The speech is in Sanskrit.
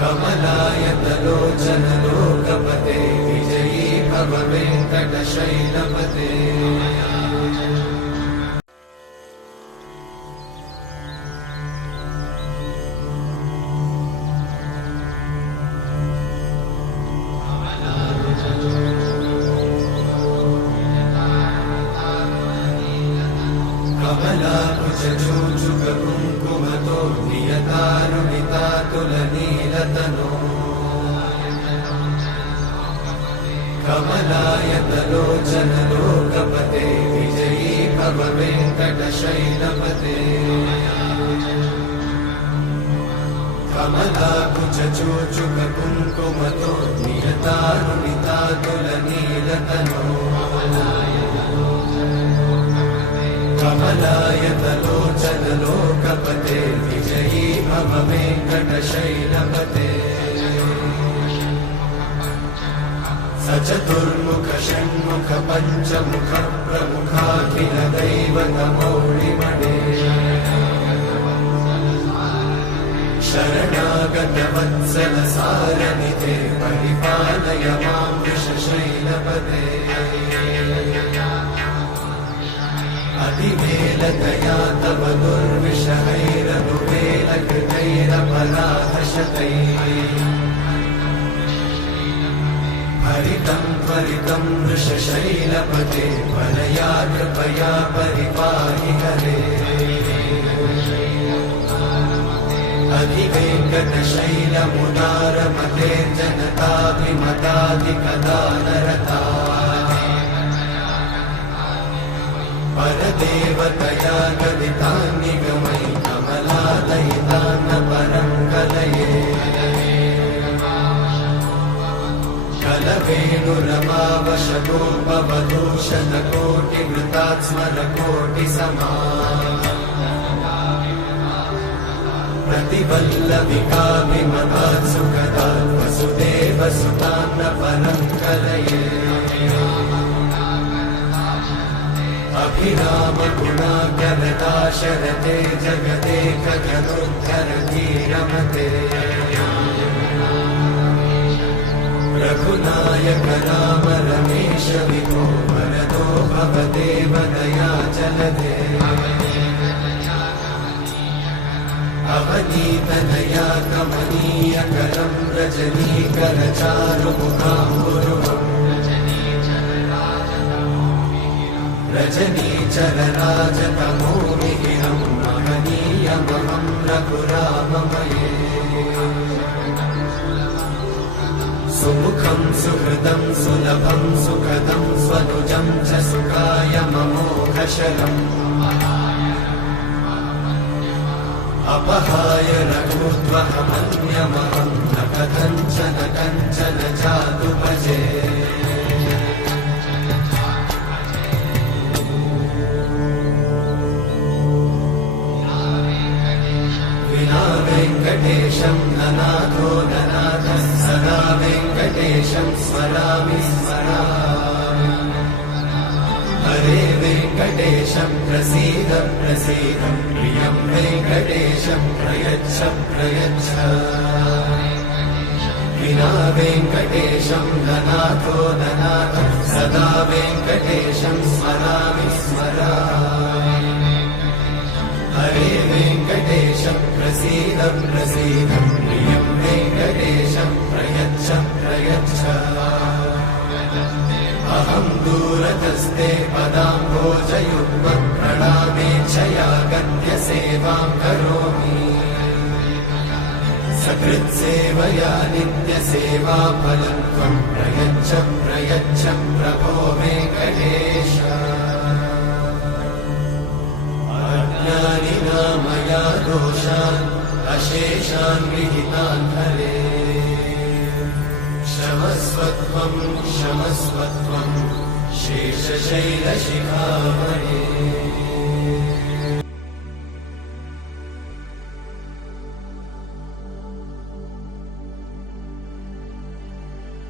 कमलायतलोचन लोकपते विजयी भव वेङ्कटशैलपते। कमलाकुचूचुककुङ्कुमतो नियतारुणितातुलनीलतनो कमलायतलोचन लोकपते विजयी भव वेङ्कटशैलपते। कमलाकुचूचुककुङ्कुमतो नियतारुणितातुलनीलतनो कमलायतलोचन लोकपते विजयी भव वेङ्कटशैलपते। सचतुर्मुख षण्मुख पञ्चमुख प्रमुखाखिल दैवतमौलिमणे शरणागत वत्सल सारनिधे परिपालय मां वृषशैलपते। अतिवेलतया तव दुर्विषहैरनुवेलकृतैरपराधशतैः हरितं त्वरितं वृषशैलपते वरया कृपया परिपाहि हरे। अधिवेङ्कटशैलमुदारमते जनताभिमताधिकदानरता परदेवतया गदितान्निगमै कमलादयितान्न परं कलये। कलवेणुरमावशतोपवधूषणकोटिवृतात् स्मरकोटिसमा प्रतिवल्लविकाभिमतात् सुखदात् वसुदेवसुतान्न परं कलये। अभिराम गुणाकरदाशरथे जगदेकघनोद्धरधीरमते रघुनायक राम रमेश विभो वरदो भवदेव दयाचलदे। अवनीतनया कमनीयकरं रजनीकरचारुमुखाम्बुरुहम् रजनीचरराजतमोमिहिरं महनीयमहं रघुराममये। सुमुखं सुहृदं सुलभं सुखदं स्वनुजं च सुखाय ममोघशरम् अपहाय रघुत्वहमन्यमहं न कथञ्चन कञ्चन जातु भजे। विना वेङ्कटेशं ननाथो ननाथः सदा वेङ्कटेशं स्मरामि स्मरामि। हरे वेङ्कटेशं प्रसीद प्रसीद प्रियं वेङ्कटेशं प्रयच्छ प्रयच्छ। विना वेङ्कटेशं ननाथो ननाथः सदा वेङ्कटेशं स्मरामि स्मरामि। हरे वेङ्कटेशं प्रसीद प्रसीद प्रियं वेङ्कटेशं प्रयच्छ प्रयच्छ। अहं दूरतस्ते पदाम्भोजयुग्मं प्रणामेच्छया गद्यसेवां करोमि। सकृत्सेवया नित्यसेवाफलं त्वं प्रयच्छ प्रयच्छ प्रभो वेङ्कटेश। अज्ञानिना मया दोषान् अशेषान् विहितान् हरे। क्षमस्वत्वं क्षमस्वत्वं शेषशैलशिखामणे।